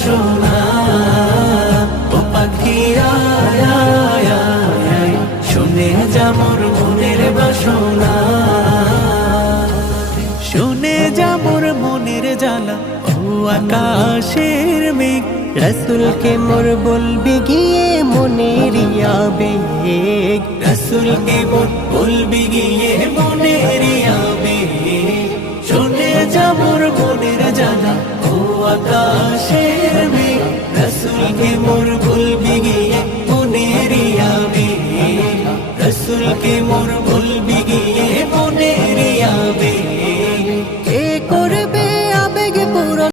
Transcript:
বাসনা ও পাখি শুনে যা মোর মনের বাসনা। শুনে যা মোর মনের জ্বালা। ও আকাশের মেঘ। রসুলকে মোর বলবি গিয়ে মনের আবেগ। রসুলকে মোর বলবি গিয়ে মনের আবেগ। শুনে যা মোর মনের জ্বালা। আকাশের মেঘ রসুলকে মোর বলবি গিয়ে মনের আবেগ রসুলকে মোর